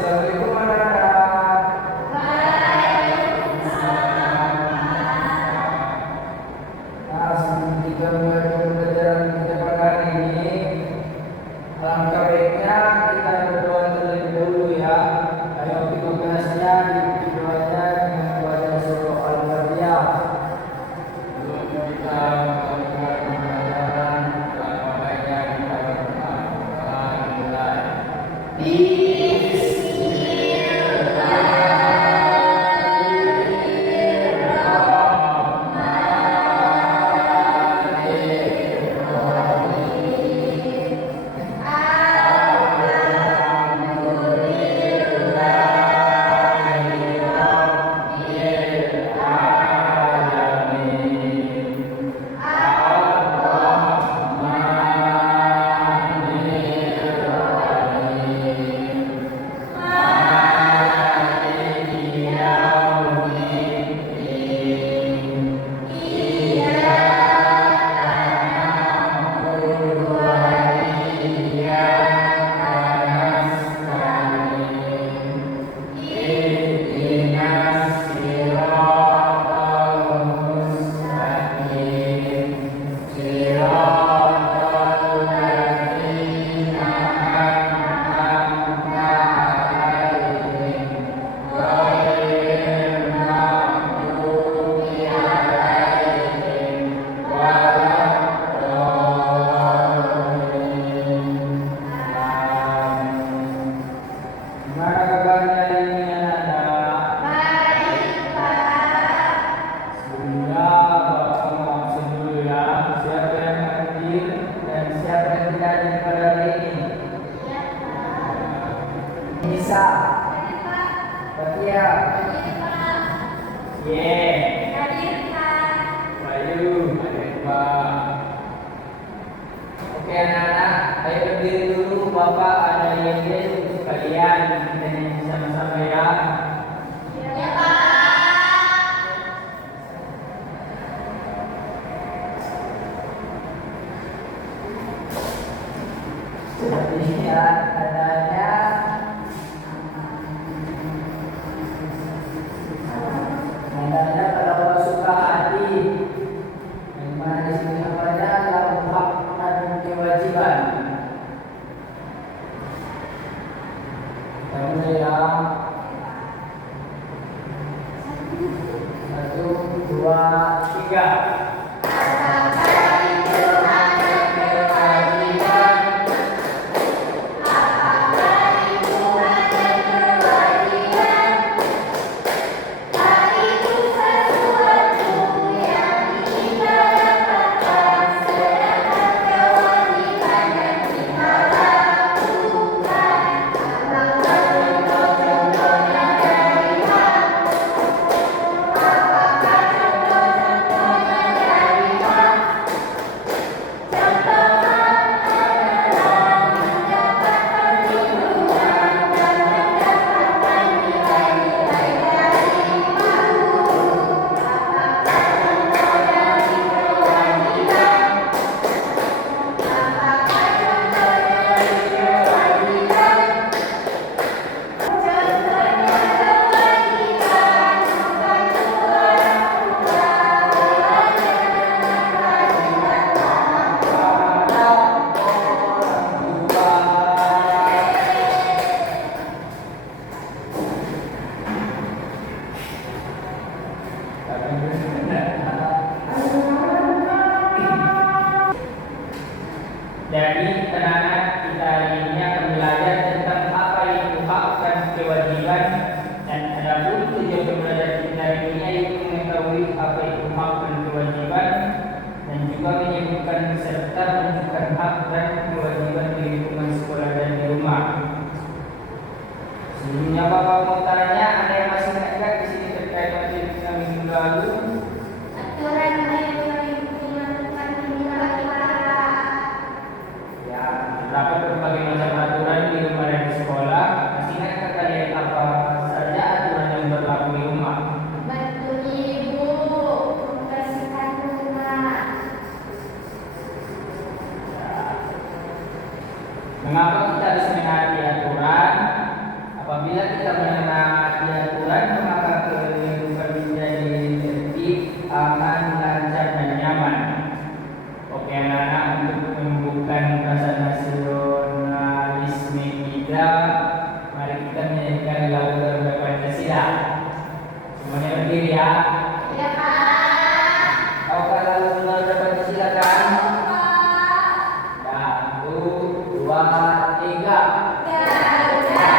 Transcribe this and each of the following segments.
Assalamualaikum anak-anak. Nah, sebelum kita mulai pembelajaran kita pada hari ini, alangkah baiknya kita berdoa terlebih dahulu ya. Ayo kita bahasnya di doanya dengan baca surah Al-Fatihah. Sebelum kita melakukan pembelajaran, alangkah baiknya kita berdoa. Gimana kabarnya ini anak-anak? Sebelumnya Bapak mau absen dulu ya. Siapa yang hadir dan siapa yang tidak hadir pada hari ini? Nisa, Fatia, Bayu, Oke anak-anak, ayo berdiri dulu. Bapak ada yang kalian kita nyanyi sama-sama ya. Sepertinya adanya kalau suka hati, yang mana di sini namanya adalah hak dan kewajiban. Mulai ya. 1, 2, 3. Jadi anak-anak kita hari ini akan belajar tentang apa itu hak dan kewajiban, dan ada pun tujuan pembelajaran kita hari ini yaitu mengetahui apa itu hak dan kewajiban, dan juga menyebutkan serta menunjukkan hak dan kewajiban di lingkungan sekolah dan di rumah. Sebelumnya Bapak mau tanya, ada yang masih ingat di sini terkait materi kita minggu lalu? Aturan terdapat berbagai macam aturan di rumah dan di sekolah. Masih ingatkah kalian apa saja aturan yang berlaku di rumah? Bantu ibu membersihkan rumah. Mengapa kita harus menaati aturan? Apabila ketiga, mari kita menyanyikan lagu Garuda Pancasila. Semuanya berdiri ya. Ya, Pak. Tahu kan lagu Garuda Pancasila kan? Ya, 1, 2, 3. Garuda Pancasila,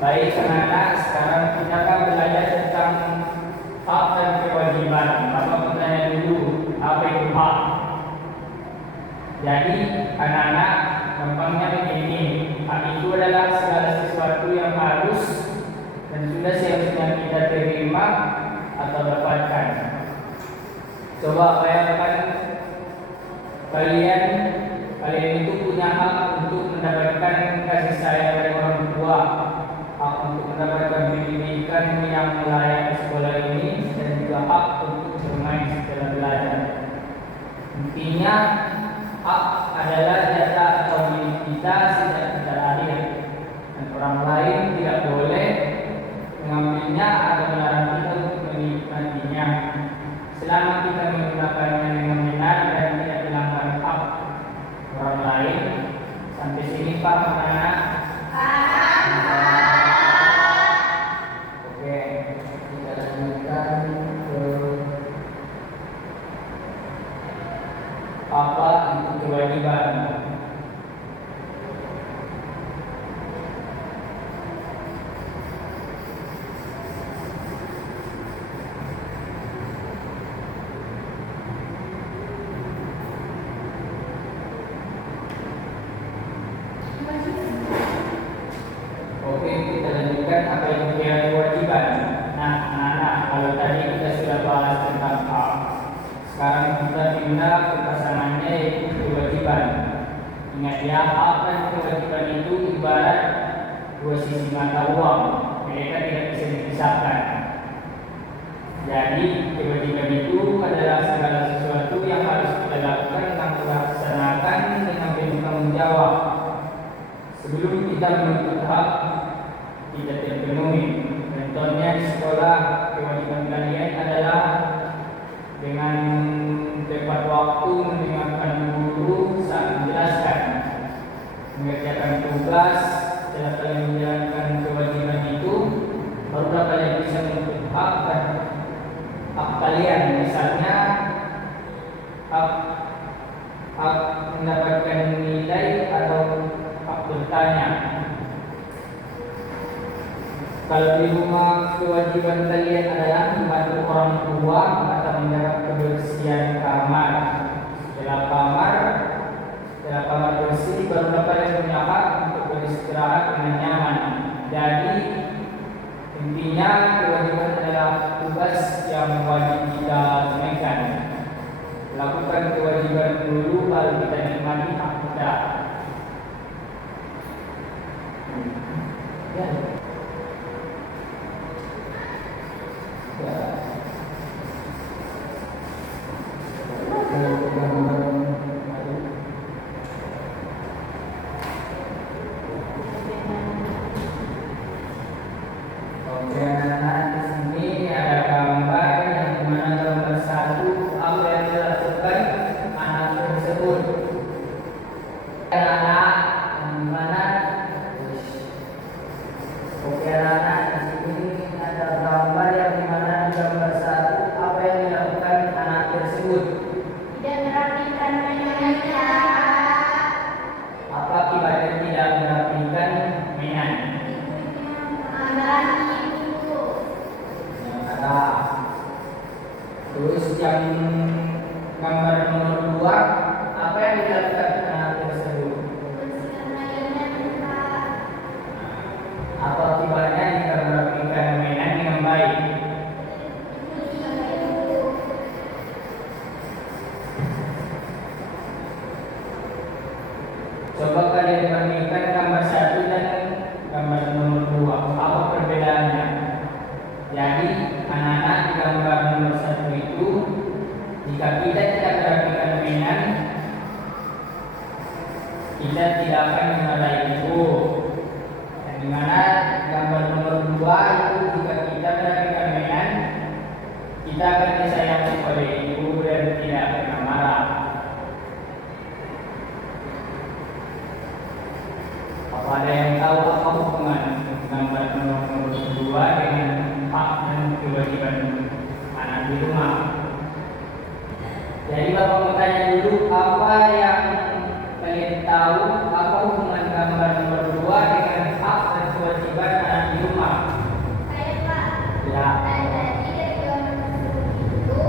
Baik anak-anak, sekarang kita akan belajar tentang hak dan kewajiban. Bapak bertanya dulu, apa itu hak? Jadi anak-anak, gampangnya begini, hak itu adalah segala sesuatu yang harus dan sudah seharusnya kita terima atau dapatkan. Coba bayangkan kalian itu punya hak untuk mendapatkan kasih sayang dari orang tua, hak untuk mendapatkan pendidikan yang layak di sekolah ini, dan juga hak untuk bermain setelah belajar. Intinya, hak adalah jatah atau milik kita sejak kita lahir, dan orang lain tidak boleh mengambilnya atau melarang kita untuk menikmatinya, selama kita menggunakannya dengan benar dan tidak melanggar hak orang lain. Sampai sini Pak, anak-anak? Oke, kita lanjutkan ke apa itu kewajiban. Oke, kita lanjutkan apa yang menjadi kewajiban. Nah, anak-anak, kalau tadi kita sudah bahas tentang hak, sekarang kita pindah ke pasangannya, yaitu kewajiban. Ingat ya, hak dan kewajiban itu ibarat dua sisi mata uang, mereka tidak bisa dipisahkan. Jadi, kewajiban itu adalah segala sesuatu yang harus kita lakukan dan melaksanakan dengan penuh tanggung jawab. Sebelum kita menuntut hak, kita terpenuhi. Contohnya di sekolah, kewajiban kalian adalah dengan tepat waktu mendengarkan guru saat menjelaskan, mengerjakan tugas. Setelah kalian menjalankan kewajiban itu, barulah kalian bisa menuntut hak dan hak kalian. Misalnya hak mendapatkan nilai atau hak bertanya. Kalau di rumah, kewajiban kalian adalah membantu orang tua atau menjaga kebersihan kamar. Setelah kamar bersih, baru kalian punya hak untuk beristirahat dengan nyaman. Jadi intinya kewajiban adalah tugas yang wajib kita tunaikan. Lakukan kewajiban dulu, baru kita nikmati hak kita. Ya. Oke, anak-anak, di sini ada gambar yang dimana gambar 1 apa yang dilakukan anak tersebut. Anak-anak, yang dimana? Oke, anak-anak, di sini ada gambar yang dimana gambar 1 apa yang dilakukan anak tersebut. Tidak merapikan mainannya. Apa akibatnya tidak merapikan mainan? Marahi ibu. Yang ada. Terus yang gambar nomor 2 apa yang dilakukan anak tersebut? Bersihkan mainannya, Pak. gambar nomor 2. Apa perbedaannya? Jadi anak-anak di gambar nomor 1 itu, jika kita tidak merapikan mainan, kita tidak akan memarahi ibu. Dan dimana gambar nomor 2 itu, jika kita merapikan mainan, kita akan disayangi oleh ibu dan tidak akan marah. Apa ada yang tahu apa hubungan gambar nomor 2 dengan hak dan kewajiban anak di rumah? Jadi Bapak mau tanya dulu, apa yang kalian tahu apa hubungan gambar nomor 2 dengan hak dan kewajiban anak di rumah? Saya Pak. Ya. Jadi dari gambar tersebut itu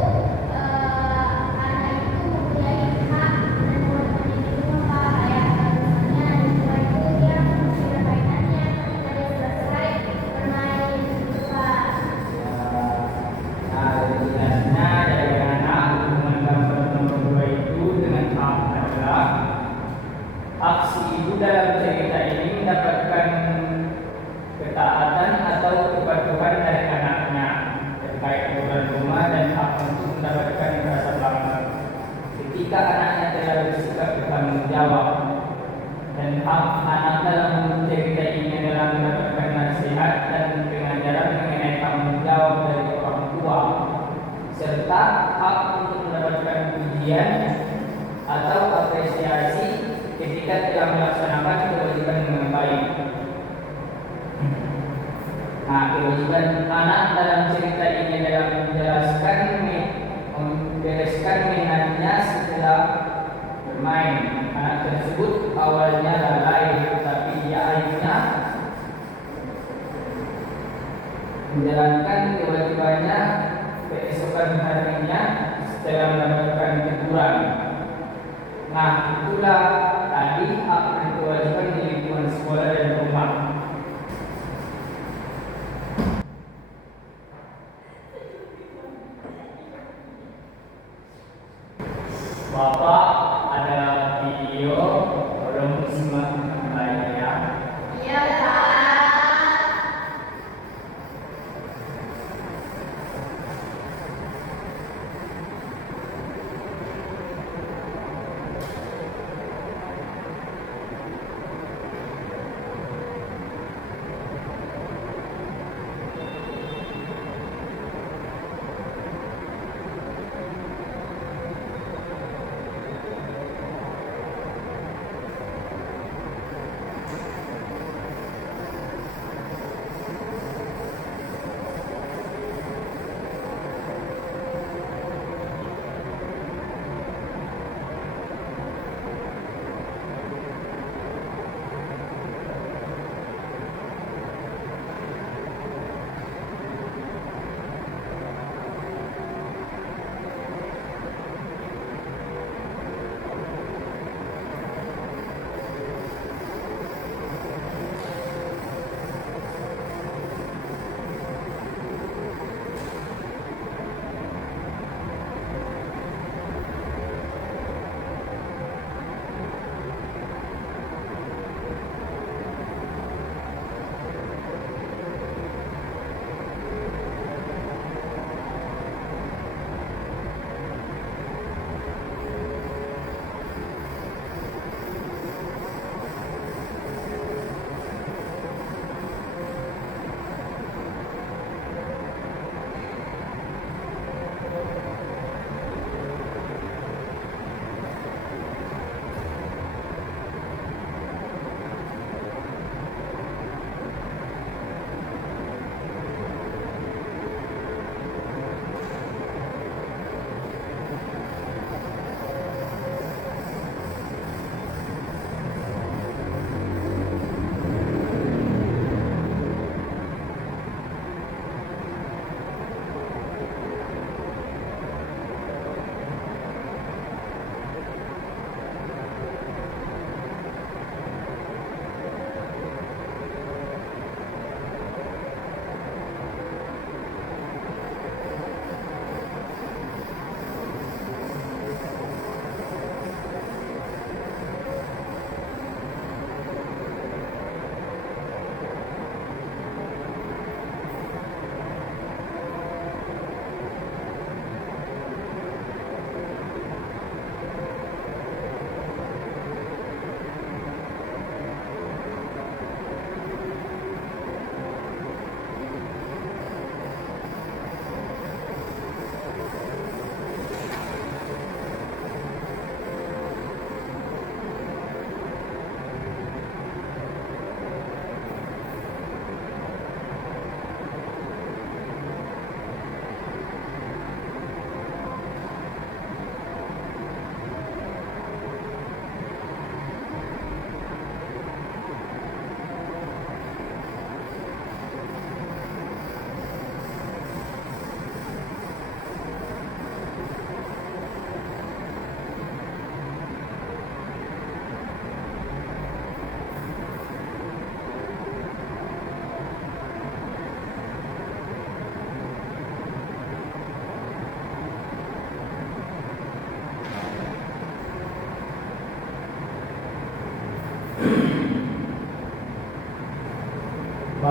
anak itu mempunyai hak dan kewajiban di rumah Pak. Kayak misalnya di rumah itu dia mempunyai mainannya ketika dia selesai bermain gitu Pak. Nah, dari jelasnya dari anak hubungan gambar nomor 2 itu dengan hak adalah hak si ibu dalam cerita ini mendapatkan ketaatan atau kepatuhan dari anaknya terkait urusan rumah dan hak untuk mendapatkan rasa bangga ketika anaknya telah bersikap bertanggung jawab, dan hak anak dalam cerita ini adalah mendapatkan nasihat dan pengajaran mengenai tanggung jawab dari orang tua serta hak untuk mendapatkan pujian atau apresiasi ketika telah melaksanakan kewajiban dengan baik. Nah, kewajiban anak dalam cerita ini adalah membereskan mainannya setelah bermain. Anak tersebut awalnya lalai, tetapi dia akhirnya menjalankan kewajibannya keesokan harinya setelah mendapatkan teguran. Nah, itulah tadi hak dan kewajiban di lingkungan sekolah dan rumah. Bapak ada video, tolong simak kembali ya. Iya Pak.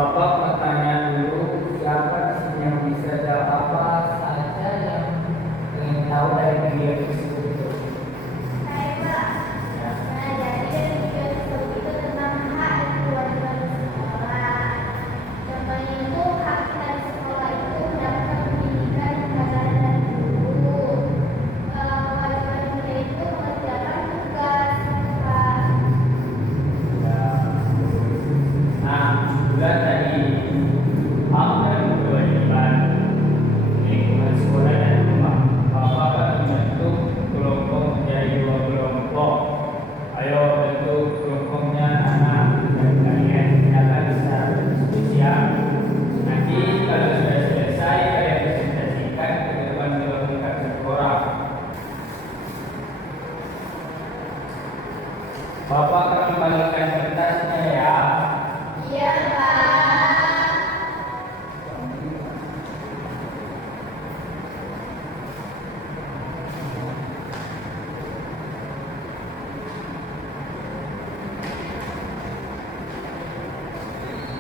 Bapak bertanya dulu siapa di sini yang bisa jawab apa saja yang ingin tahu dari video tersebut. Saya Pak. Ya. Nah, jadi dari video tersebut itu tentang hak dan kewajiban sekolah. Contohnya itu hak kita di sekolah itu mendapatkan pendidikan dan pelajaran dari guru. Kewajiban kita itu mengerjakan tugas. Pak. Ya. Nah, juga tadi hak dan kewajiban lingkungan sekolah dan rumah. Bapak akan membentuk kelompok menjadi 2 kelompok. Ayo bentuk kelompoknya anak dan kalian akan bisa berdiskusi ya. Nanti kalau sudah selesai kalian presentasikan ke depan kelompok sekolah. Bapak akan kembalikan kertasnya ya. Iya, Pak.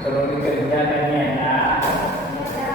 Tolong dikerjakannya ya. Iya.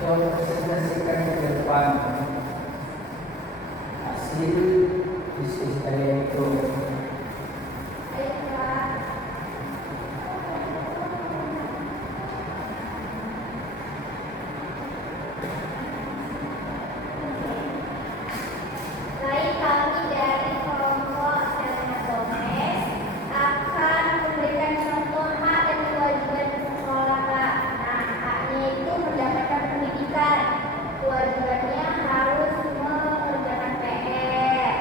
Coba presentasikan ke depan hasil bisnis kalian itu. Ayo Kak. Baik, kami dari kelompok Selena Gomez akan memberikan contoh hak dan kewajiban di sekolah Kak. Nah, haknya itu mendapatkan pendidikan. Kewajibannya harus mengerjakan PR.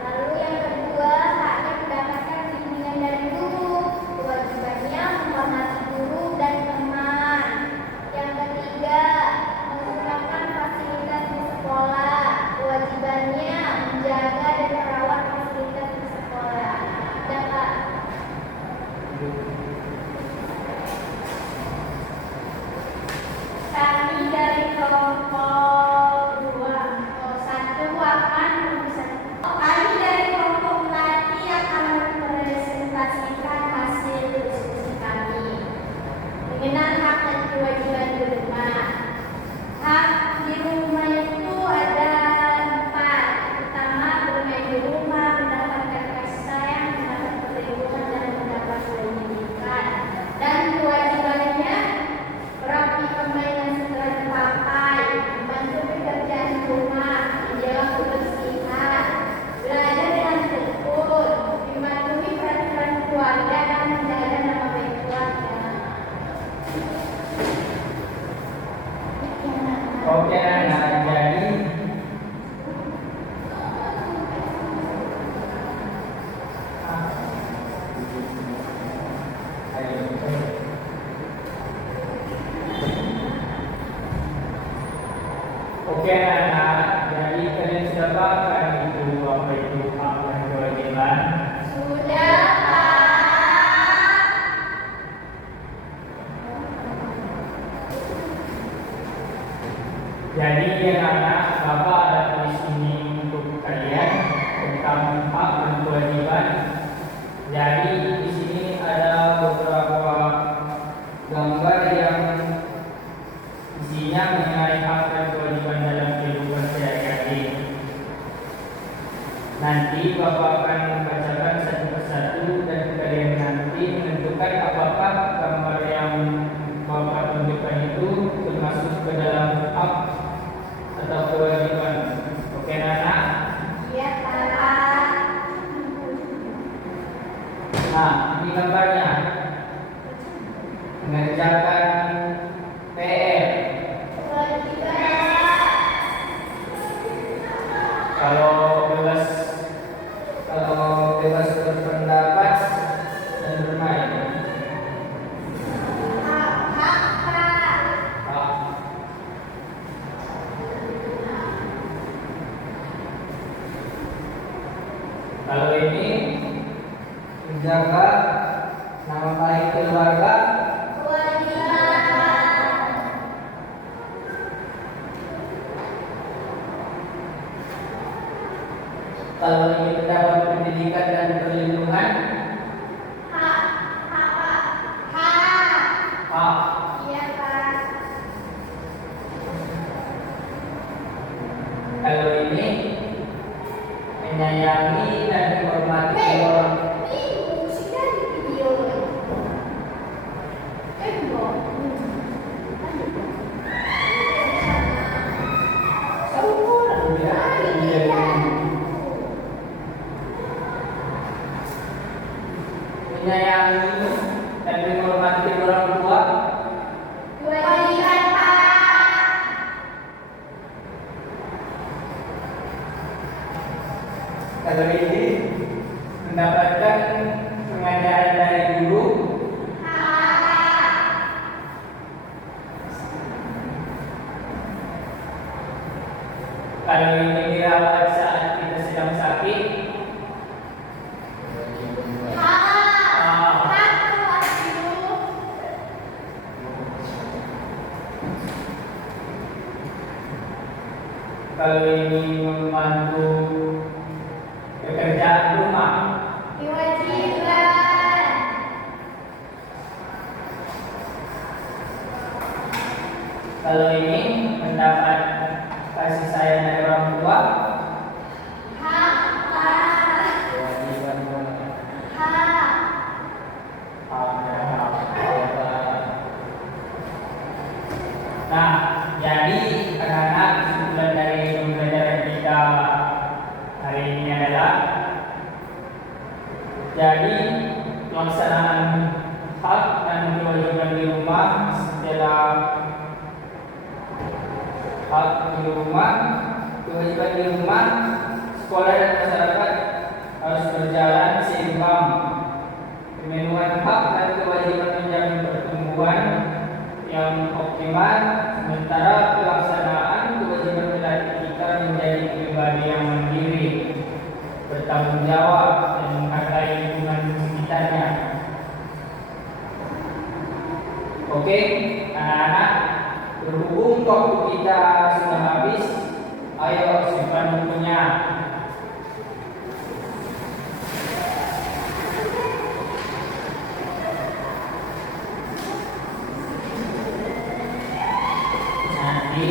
Lalu yang kedua, haknya mendapatkan bimbingan dari guru. Kewajibannya menghormati guru dan teman. Yang ketiga, menggunakan fasilitas di sekolah. Kewajibannya menjaga dan merawat fasilitas di sekolah. Dan Kak, kami dari kelompok 1 akan kami dari kelompok melati akan mempresentasikan hasil diskusi kami mengenai hak dan kewajiban di rumah. Hak di rumah itu ada 4. Pertama, bermain di rumah, mendapatkan kasih sayang, mendapat perlindungan dan mendapat pendidikan. Dan kewajibannya rapi permainan setelah dipakai, membantu pekerjaan rumah, menjaga kebersihan, belajar dengan tekun, mematuhi peraturan keluarga dan menjaga nama baik keluarga. Oke anak, jadi Oke anak, jadi kalian sudah paham kan itu apa itu hak dan kewajiban? Sudah, Pak. Jadi anak-anak, Bapak ada tulis ini untuk kalian tentang hak dan kewajiban. Jadi di sini ada beberapa gambar yang isinya mengenai hak dan kewajiban dalam kehidupan sehari-hari. Nanti Bapak akan membacakan satu persatu dan kalian nanti menentukan apakah gambar yang Bapak tunjukkan itu termasuk ke dalam hak atau kewajiban. Oke anak? Iya, Pak. Nah, ini gambarnya. Mengerjakan PR. Kewajiban. Kalau bebas berpendapat dan bermain. Hak, Pak. Hak. Kalau ini menjaga nama baik keluarga. Kewajiban. Kalau ini mendapat pendidikan dan perlindungan. Hak, Pak. Hak. Hak. Iya, Pak. Kalau ini menyayangi dan menghormati orang. Ini musiknya di video. Enggak. Menyayangi dan menghormati orang tua. Kewajiban, Pak. Kalau ini mendapatkan pengajaran dari guru. Hak. Kalau ini dirawat saat kita sedang sakit. Hak. Hak kewajiban. Kalau ini membantu pekerjaan rumah. Kewajiban. Kalau ini mendapat kasih sayang dari orang tua, kewajiban Nah, jadi anak-anak kesimpulan dari pembelajaran kita hari ini adalah jadi pelaksanaan hak dan kewajiban di rumah setelah hak di rumah, kewajiban di rumah, sekolah dan masyarakat harus berjalan seimbang. Pemenuhan hak dan kewajiban menjamin pertumbuhan yang optimal, sementara pelaksanaan kewajiban melatih kita menjadi pribadi yang mandiri, bertanggung jawab dan menghargai lingkungan sekitarnya. Oke, anak-anak, berhubung waktu kita sudah habis, ayo simpan bukunya. Nanti